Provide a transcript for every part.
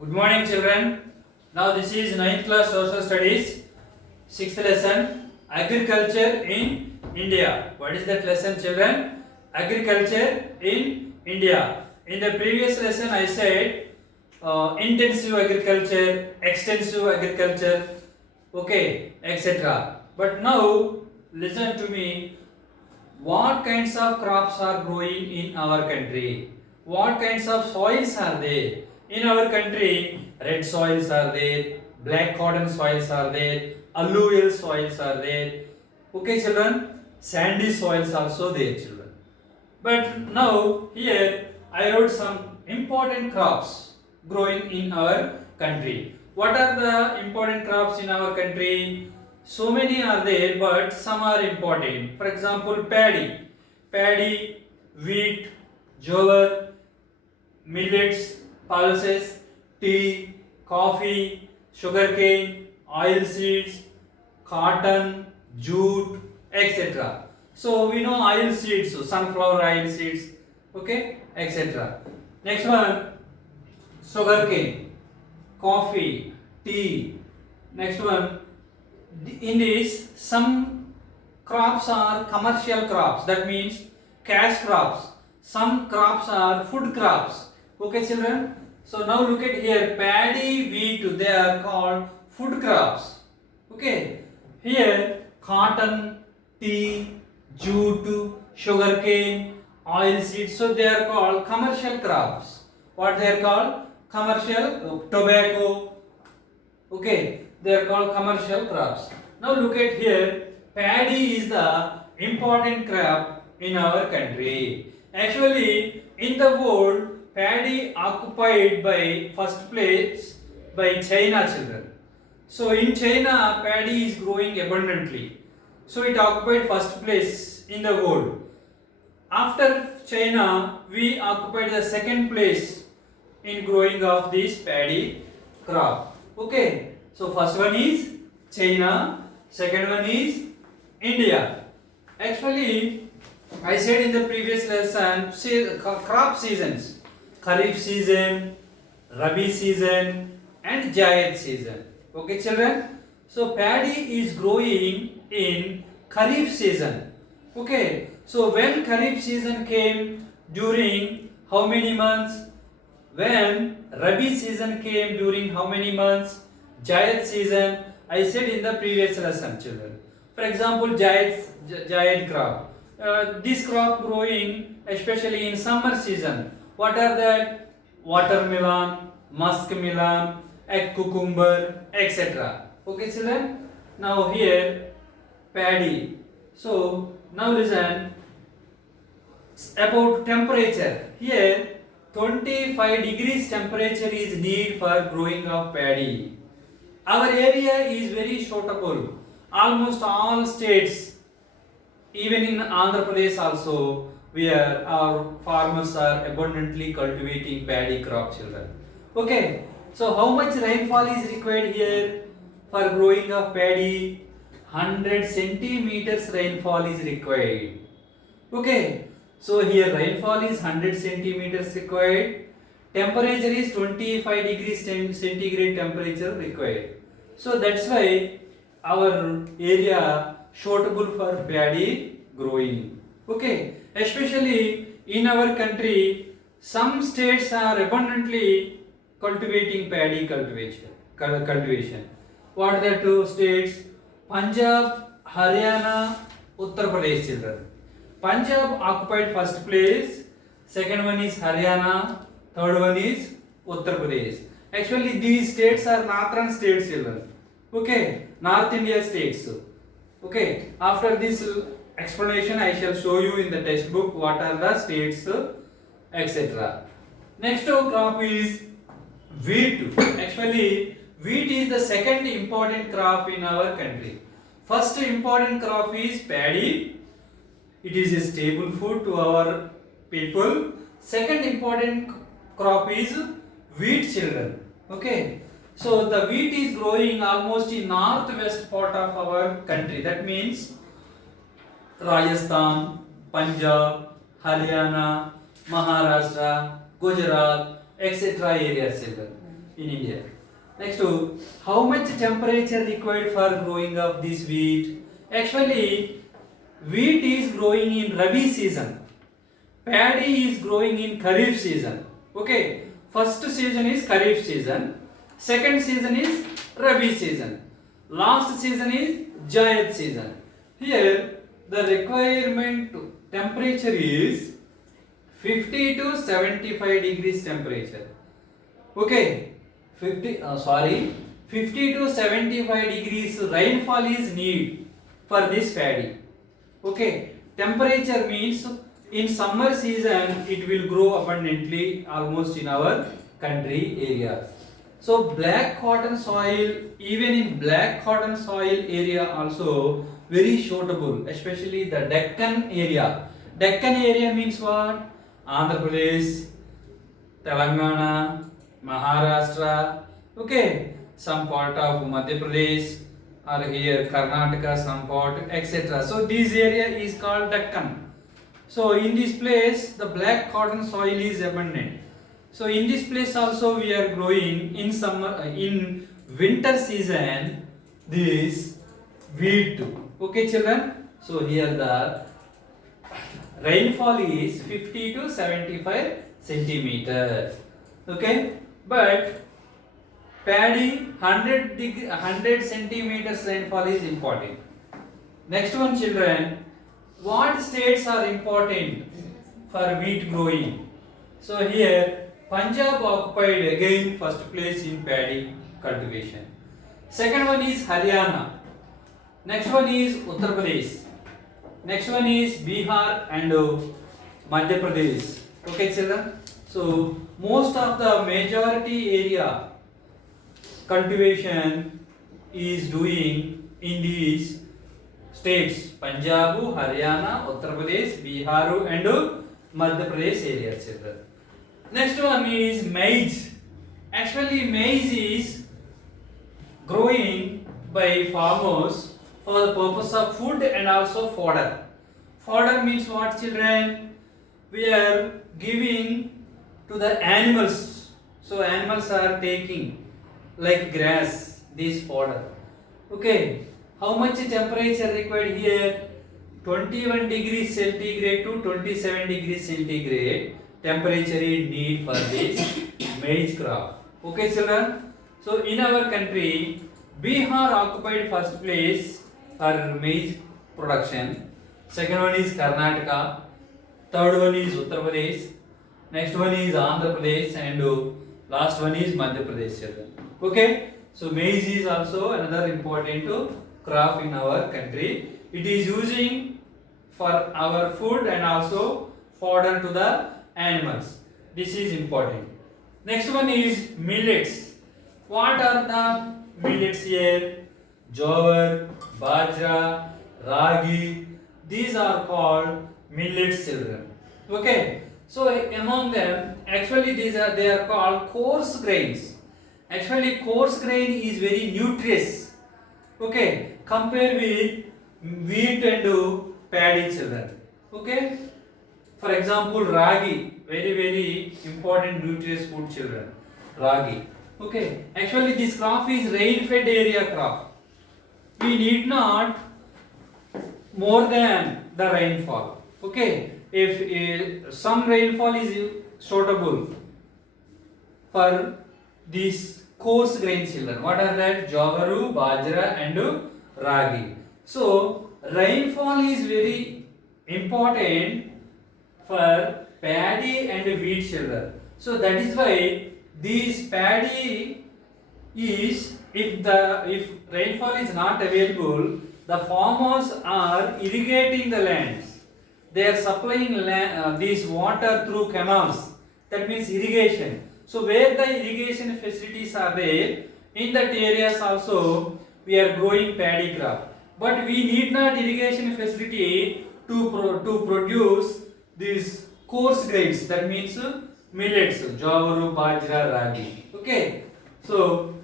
Good morning, children. Now this is ninth class social studies, sixth lesson, agriculture in India. What is that lesson, children? Agriculture in India. In the previous lesson, I said intensive agriculture, extensive agriculture, okay, etc. But now listen to me. What kinds of crops are growing in our country? What kinds of soils are there? In our country, red soils are there, black cotton soils are there, alluvial soils are there. Okay, children? Sandy soils also there, children. But now, here, I wrote some important crops growing in our country. What are the important crops in our country? So many are there, but some are important. For example, paddy, wheat, jowar, millets, pulses, tea, coffee, sugarcane, oil seeds, cotton, jute, etc. So we know oil seeds, so sunflower oil seeds, okay, etc. Next one, sugarcane, coffee, tea. Next one, in this some crops are commercial crops, that means cash crops. Some crops are food crops. Okay, children. So now look at here, paddy, wheat, they are called food crops. Okay. Here cotton, tea, jute, sugarcane, oil seeds. So they are called commercial crops. What they are called? Commercial tobacco. Okay, they are called commercial crops. Now look at here, paddy is the important crop in our country. Actually, in the world, paddy occupied by first place by China, children. So in China, paddy is growing abundantly. So it occupied first place in the world. After China, we occupied the second place in growing of this paddy crop. Okay, so first one is China, second one is India. Actually, I said in the previous lesson, crop seasons, Kharif season, Rabi season and Zaid season. Okay, children? So paddy is growing in Kharif season. Okay, so when Kharif season came, during how many months? When Rabi season came, during how many months? Zaid season, I said in the previous lesson, children. For example, Zaid crop. This crop growing especially in summer season. What are that? Watermelon, muskmelon, egg cucumber, etc. Okay, children. Now here paddy. So now listen about temperature. Here 25 degrees temperature is needed for growing of paddy. Our area is very suitable. Almost all states, even in Andhra Pradesh also, where our farmers are abundantly cultivating paddy crop, children. Okay, so how much rainfall is required here for growing of paddy? 100 centimeters rainfall is required. Okay, so here rainfall is 100 centimeters required. Temperature is 25 degrees centigrade temperature required. So that's why our area suitable for paddy growing. Okay, especially in our country, some states are abundantly cultivating paddy cultivation. What are the two states? Punjab, Haryana, Uttar Pradesh, children. Punjab occupied first place, second one is Haryana, third one is Uttar Pradesh. Actually, these states are northern states, children. Okay, North India states. Okay, after this explanation, I shall show you in the textbook what are the states, etc. Next crop is wheat. Actually, wheat is the second important crop in our country. First important crop is paddy. It is a staple food to our people. Second important crop is wheat, children. Okay, so the wheat is growing almost in northwest part of our country. That means Rajasthan, Punjab, Haryana, Maharashtra, Gujarat, etc. areas, children. in India. Next, how much temperature required for growing of this wheat? Actually, wheat is growing in Rabi season. Paddy is growing in Kharif season. Okay, first season is Kharif season, second season is Rabi season, last season is Zaid season. Here the requirement temperature is 50 to 75 degrees temperature. Okay, 50 to 75 degrees rainfall is need for this paddy. Okay, temperature means in summer season it will grow abundantly almost in our country areas. So black cotton soil, even in black cotton soil area also very suitable, especially the Deccan area. Deccan area means what? Andhra Pradesh, Telangana, Maharashtra, okay, some part of Madhya Pradesh, or here Karnataka, some part, etc. So this area is called Deccan. So in this place the black cotton soil is abundant. So in this place also we are growing in summer, in winter season this wheat. Okay children. So here the rainfall is 50 to 75 centimeters. Okay, but paddy 100 centimeters rainfall is important. Next one children, what states are important for wheat growing? So here Punjab occupied again first place in paddy cultivation. Second one is Haryana. Next one is Uttar Pradesh. Next one is Bihar and Madhya Pradesh. Okay children. So most of the majority area cultivation is doing in these states: Punjab, Haryana, Uttar Pradesh, Bihar and Madhya Pradesh areas children. Next one is maize. Actually maize is growing by farmers for the purpose of food and also fodder. Fodder means what children? We are giving to the animals. So animals are taking like grass, this fodder. Okay. How much temperature required here? 21 degrees centigrade to 27 degrees centigrade temperature is need for this maize crop. Okay children. So in our country Bihar occupied first place for maize production. Second one is Karnataka. Third one is Uttar Pradesh. Next one is Andhra Pradesh and last one is Madhya Pradesh children. Okay. So maize is also another important crop in our country. It is using for our food and also fodder to the animals. This is important. Next one is millets. What are the millets here? Jowar, bajra, ragi. These are called millets children. Okay. So among them, actually they are called coarse grains. Actually coarse grain is very nutritious. Okay. Compare with wheat and paddy children. Okay. For example, ragi, very important nutritious food children. Ragi. Okay. Actually this crop is rain-fed area crop. We need not more than the rainfall. Okay. If some rainfall is suitable for these coarse grain children. What are that? Javaru, bajra and ragi. So rainfall is very important for paddy and wheat children. So that is why this paddy is, if rainfall is not available, the farmers are irrigating the lands. They are supplying this water through canals. That means irrigation. So where the irrigation facilities are there, in that areas also we are growing paddy crop. But we need not irrigation facility to produce these coarse grains. That means millets, javaru, bajra, ragi. Okay. So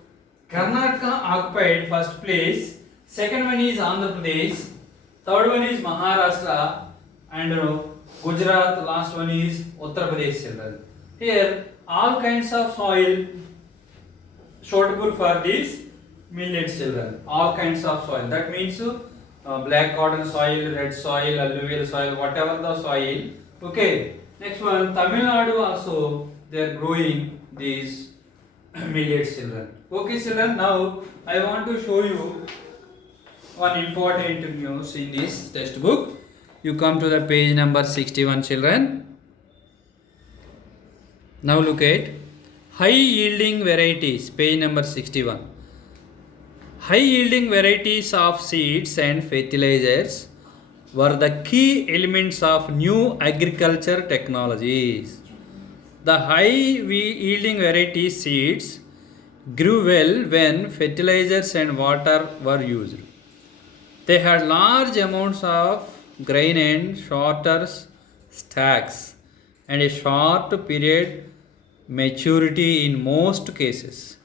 Karnataka occupied first place. Second one is Andhra Pradesh. Third one is Maharashtra. And Gujarat, last one is Uttar Pradesh children. Here all kinds of soil suitable for these millets children. All kinds of soil. That means black cotton soil, red soil, alluvial soil, whatever the soil. Okay. Next one, Tamil Nadu also they are growing these millets children. Okay children, now I want to show you one important news in this textbook. You come to the page number 61 children. Now look at high yielding varieties, page number 61. High yielding varieties of seeds and fertilizers were the key elements of new agriculture technologies. The high yielding variety seeds grew well when fertilizers and water were used. They had large amounts of grain and shorter stacks and a short period maturity in most cases.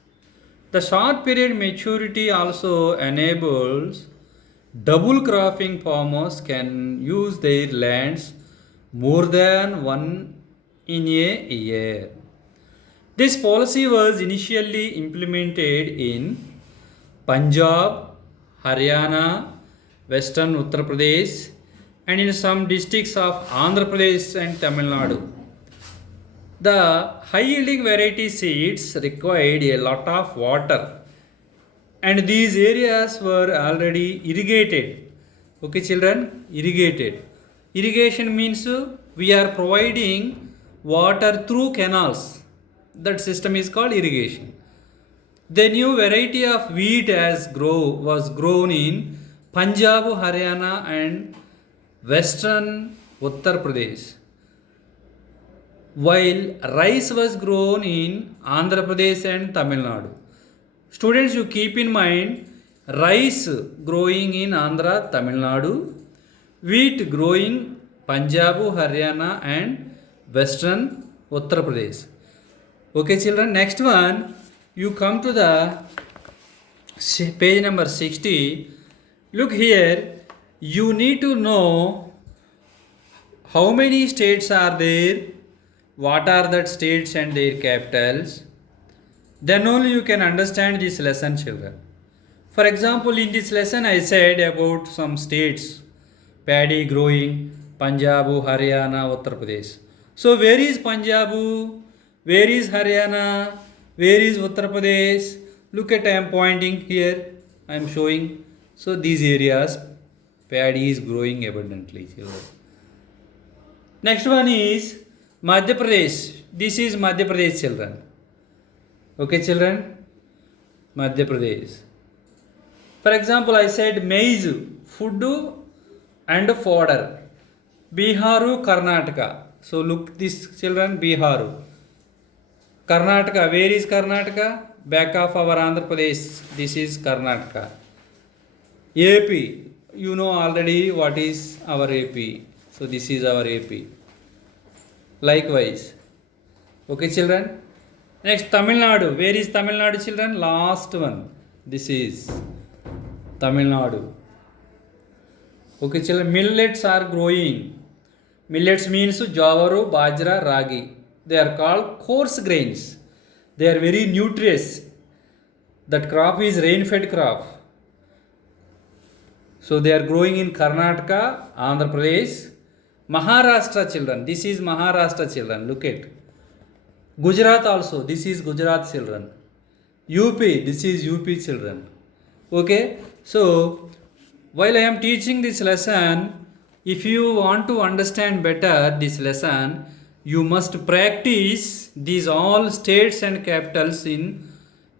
The short period maturity also enables double cropping. Farmers can use their lands more than one in a year. This policy was initially implemented in Punjab, Haryana, Western Uttar Pradesh, and in some districts of Andhra Pradesh and Tamil Nadu. The high yielding variety seeds required a lot of water, and these areas were already irrigated. Okay, children, irrigated. Irrigation means we are providing water through canals. That system is called irrigation. The new variety of wheat was grown in Punjab, Haryana, and Western Uttar Pradesh, while rice was grown in Andhra Pradesh and Tamil Nadu. Students, you keep in mind rice growing in Andhra, Tamil Nadu, wheat growing Punjab, Haryana, and Western Uttar Pradesh. Okay, children, next one, you come to the page number 60. Look here, you need to know how many states are there, what are the states and their capitals. Then only you can understand this lesson, children. For example, in this lesson I said about some states, paddy growing, Punjab, Haryana, Uttar Pradesh. So where is Punjab? Where is Haryana? Where is Uttar Pradesh? Look at, I am pointing here, I am showing. So these areas, paddy is growing abundantly, children. Next one is Madhya Pradesh. This is Madhya Pradesh, children. Okay, children? Madhya Pradesh. For example, I said maize, food and fodder. Biharu, Karnataka. So look this, children, Biharu. Karnataka, where is Karnataka? Back of our Andhra Pradesh. This is Karnataka. AP, you know already what is our AP. So this is our AP. Likewise. Okay, children? Next, Tamil Nadu. Where is Tamil Nadu, children? Last one. This is Tamil Nadu. Okay, children. Millets are growing. Millets means javaru, bajra, ragi. They are called coarse grains. They are very nutritious. That crop is rain-fed crop. So they are growing in Karnataka, Andhra Pradesh, Maharashtra, children. This is Maharashtra, children. Look at. Gujarat also. This is Gujarat, children. UP. This is UP, children. Okay. So while I am teaching this lesson, if you want to understand better this lesson, you must practice these all states and capitals in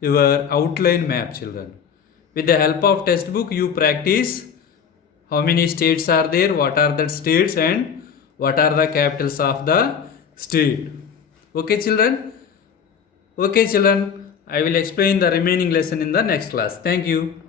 your outline map, children. With the help of textbook, you practice how many states are there, what are the states, and what are the capitals of the state. Okay, children? Okay, children. I will explain the remaining lesson in the next class. Thank you.